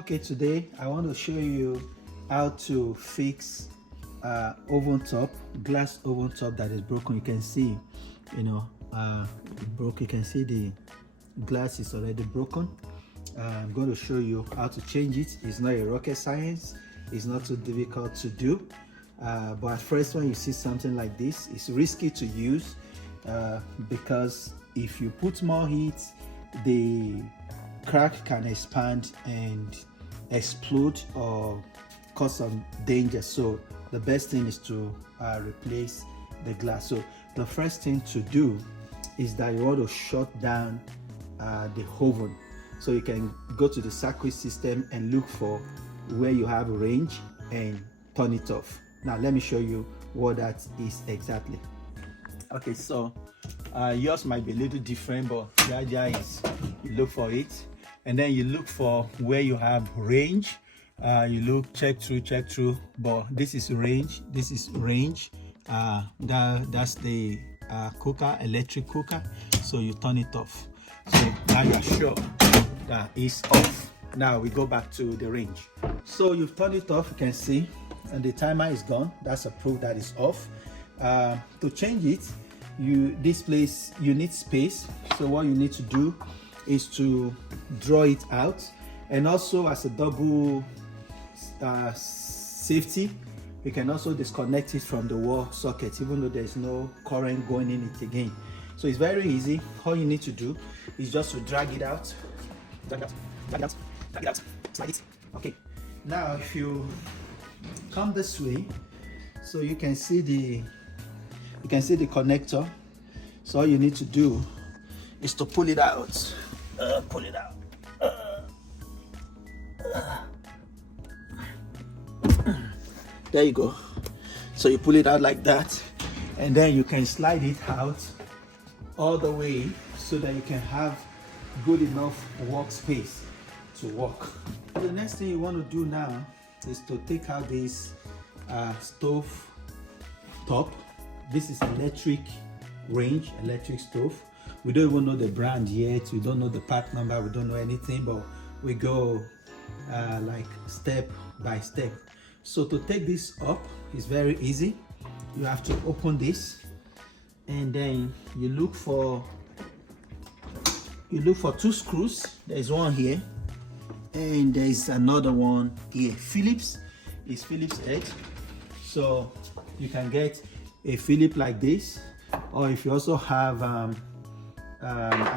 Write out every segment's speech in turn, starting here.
Okay, today I want to show you how to fix oven top, glass oven top that is broken. You can see, broke. You can see the glass is already broken. I'm going to show you how to change it. It's not a rocket science. It's not too difficult to do. But at first, when you see something like this, it's risky to use because if you put more heat, the crack can expand and explode or cause some danger. So the best thing is to replace the glass. So the first thing to do is that you want to shut down the oven. So you can go to the circuit system and look for where you have range and turn it off. Now let me show you what that is exactly. Okay, so yours might be a little different, but the idea is you look for it and then you look for where you have range. You look, check through, but this is range. That's the cooker, electric cooker. So you turn it off. So now you're sure that it's off. Now we go back to the range. So you've turned it off, you can see, and the timer is gone. That's a proof that it's off. To change it, this place you need space. So what you need to do is to draw it out, and also as a double safety, you can also disconnect it from the wall socket, even though there's no current going in it again. So it's very easy. All you need to do is just to drag it out, slide it. Okay, now if you come this way, so you can see the connector. So all you need to do is to pull it out. There you go. So you pull it out like that, and then you can slide it out all the way so that you can have good enough workspace to work. The next thing you want to do now is to take out this stove top. This is electric range, electric stove. We don't even know the brand yet. We don't know the part number. We don't know anything, but we go like step by step. So to take this up is very easy. You have to open this, and then you look for two screws. There's one here, and there's another one here. Phillips head. So you can get a Phillips like this, or if you also have an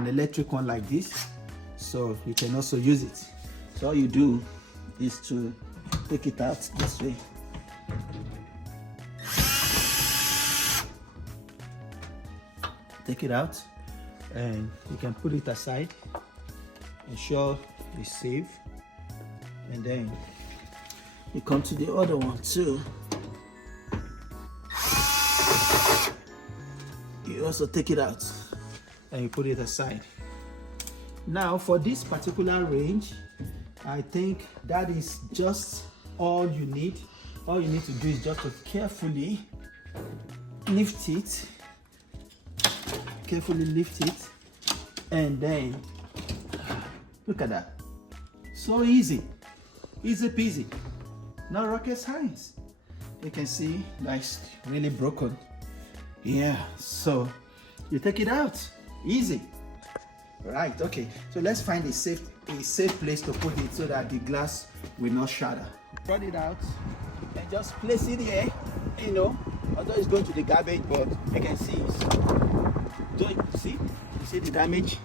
electric one like this, so you can also use it. So all you do is to take it out this way. Take it out, and you can put it aside, ensure it's safe, and then you come to the other one too. You also take it out and you put it aside. Now for this particular range, I think that is just all you need. All you need to do is just to carefully lift it, and then look at that. So easy peasy, no rocket science. You can see that's really broken. Yeah, so you take it out, easy. Right, okay, so let's find a safe place to put it so that the glass will not shatter. Brought it out and just place it here, although it's going to the garbage, but you can see you see the damage.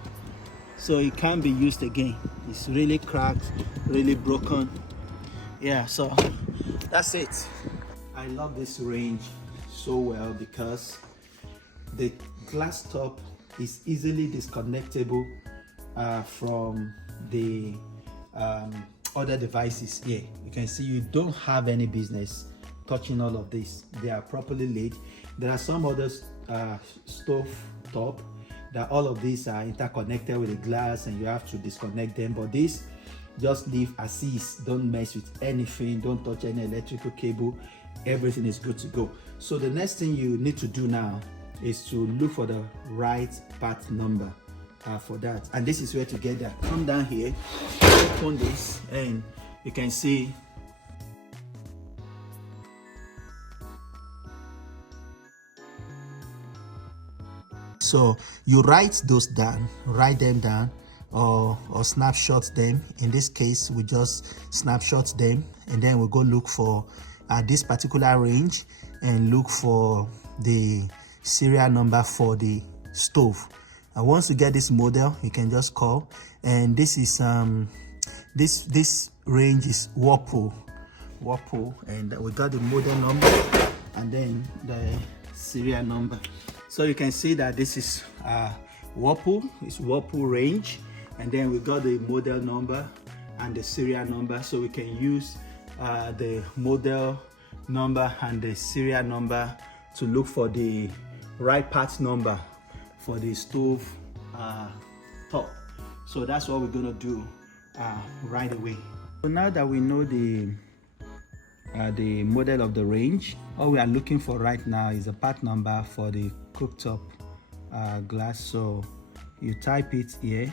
So it can't be used again. It's really cracked, really broken. Yeah, so that's it. I love this range so well because the glass top is easily disconnectable from the other devices here. You can see you don't have any business touching all of this. They are properly laid. There are some other stove top that all of these are interconnected with the glass and you have to disconnect them, but this just leave as is. Don't mess with anything, don't touch any electrical cable. Everything is good to go. So the next thing you need to do now is to look for the right part number for that, and this is where to get that. Come down here, open this, and you can see so you write them down or snapshot them. In this case we just snapshot them, and then we'll go look for this particular range and look for the serial number for the stove. And once you get this model, you can just call. And this is this range is Whirlpool, and we got the model number and then the serial number. So you can see that this is Whirlpool, it's Whirlpool range, and then we got the model number and the serial number. So we can use the model number and the serial number to look for the right part number for the stove top. So that's what we're gonna do right away. So now that we know the model of the range, all we are looking for right now is a part number for the cooktop glass. So you type it here,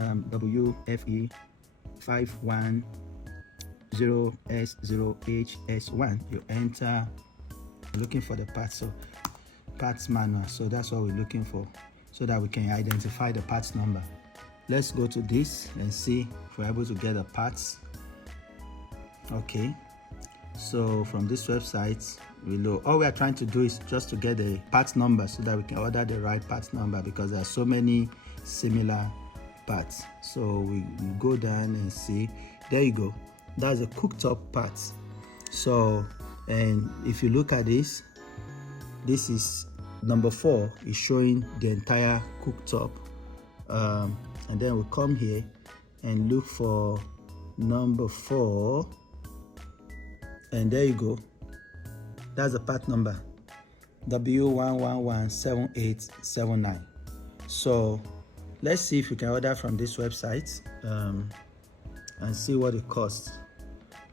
WFE 510S0HS1. You enter, looking for the part, so parts manual. So that's what we're looking for, so that we can identify the parts number. Let's go to this and see if we're able to get the parts. Okay, so from this website, all we are trying to do is just to get the parts number so that we can order the right parts number, because there are so many similar parts. So we go down and see, there you go, that's a cooktop parts. So, and if you look at this is number 4 is showing the entire cooktop, and then we come here and look for number 4, and there you go, that's the part number, W1117879. So let's see if we can order from this website and see what it costs.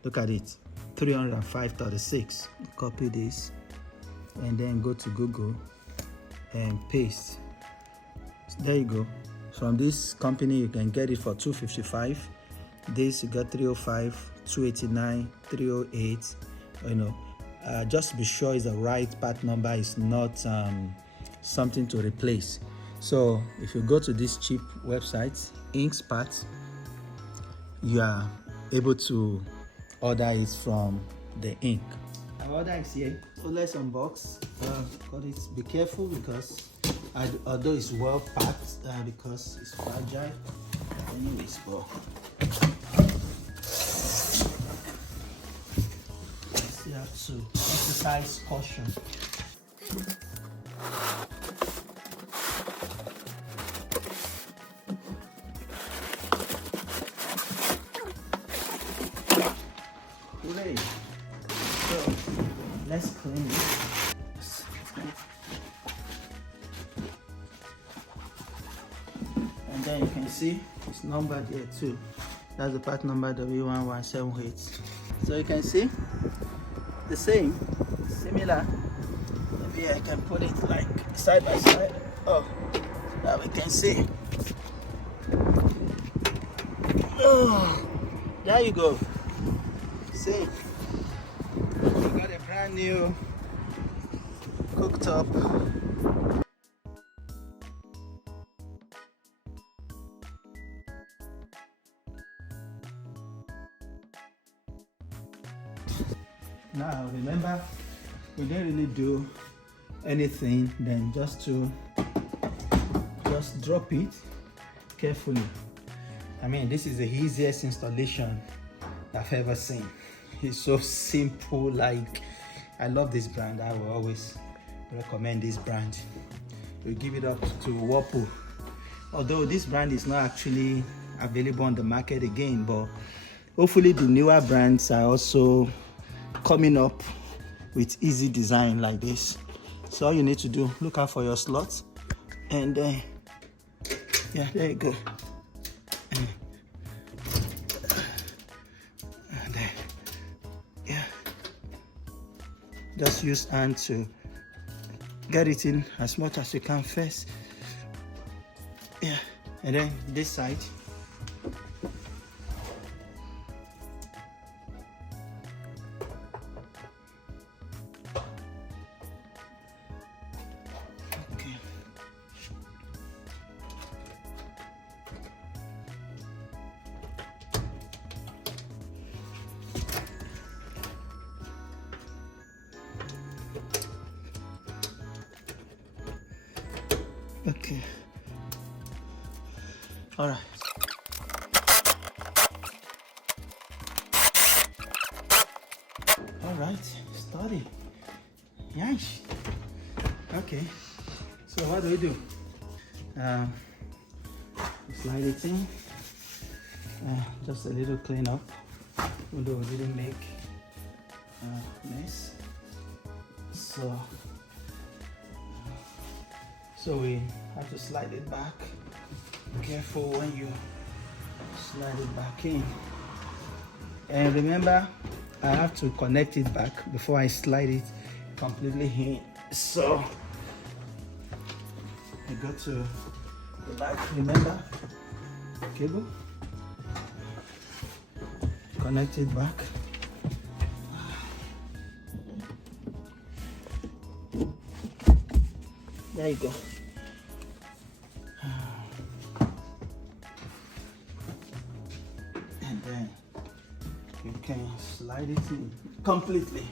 Look at it, 305.36. Copy this and then go to Google and paste. There you go. From this company you can get it for $255. This you got $305, $289, $308. You know, just be sure it's the right part number, is not something to replace. So if you go to this cheap website, Inks Parts, you are able to order it from the ink. Our order is here, so let's unbox. Got it. Be careful, because although it's well packed, because it's fragile. Anyways, but you have to exercise caution. Hooray! So let's clean it. And then you can see it's numbered here too. That's the part number W1178. So you can see the same, similar. Maybe I can put it like side by side. Oh, so that we can see. Oh, there you go. See, we got a brand new cooktop. Now remember, we didn't really do anything then, just drop it carefully. I mean, this is the easiest installation I've ever seen. It's so simple. Like, I love this brand. I will always recommend this brand. We give it up to Whirlpool, although this brand is not actually available on the market again, but hopefully the newer brands are also coming up with easy design like this. So all you need to do, look out for your slots, and yeah, there you go. And yeah, just use hand to get it in as much as you can first. Yeah, and then this side, All right. All right, study. Yes. Okay. So what do we do? Slide it in. Just a little clean up, although we didn't make mess. So we have to slide it back. Be careful when you slide it back in. And remember, I have to connect it back before I slide it completely in. So I go to the back, remember, cable, connect it back. There you go. And then you can slide it in completely.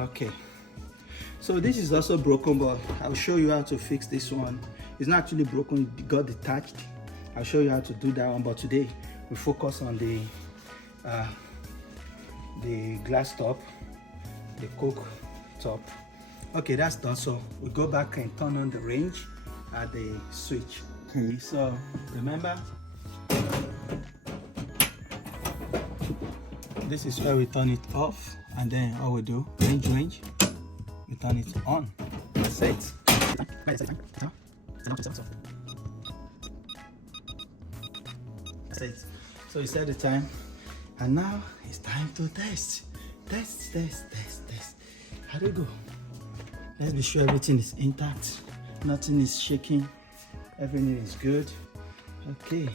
Okay, so this is also broken, but I'll show you how to fix this one. It's not actually broken, it got detached. I'll show you how to do that one, but today we focus on the glass top, the Coke top. Okay, that's done. So we go back and turn on the range at the switch. Okay, so remember, this is where we turn it off, and then all we do, range, we turn it on. That's it. That's it. So you set the time, and now it's time to test. Test. How do you go? Let's be sure everything is intact, nothing is shaking, everything is good. Okay.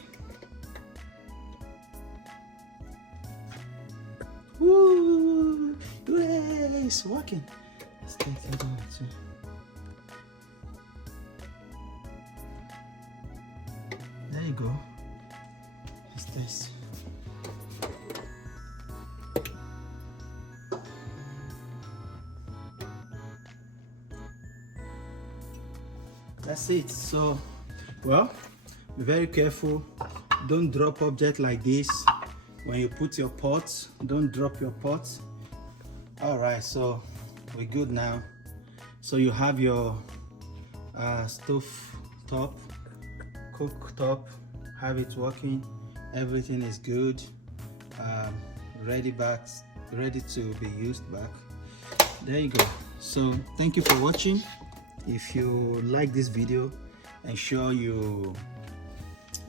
Woo! Yay, it's working. Let's take the other one too. There you go. Let's test. That's it. So, well, be very careful. Don't drop object like this when you put your pots. Don't drop your pots. All right, so we're good now. So you have your stove top, cook top, have it working. Everything is good. Ready to be used back. There you go. So thank you for watching. If you like this video, ensure you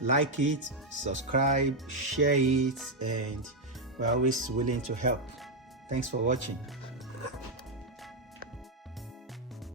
like it, subscribe, share it, and we're always willing to help. Thanks for watching.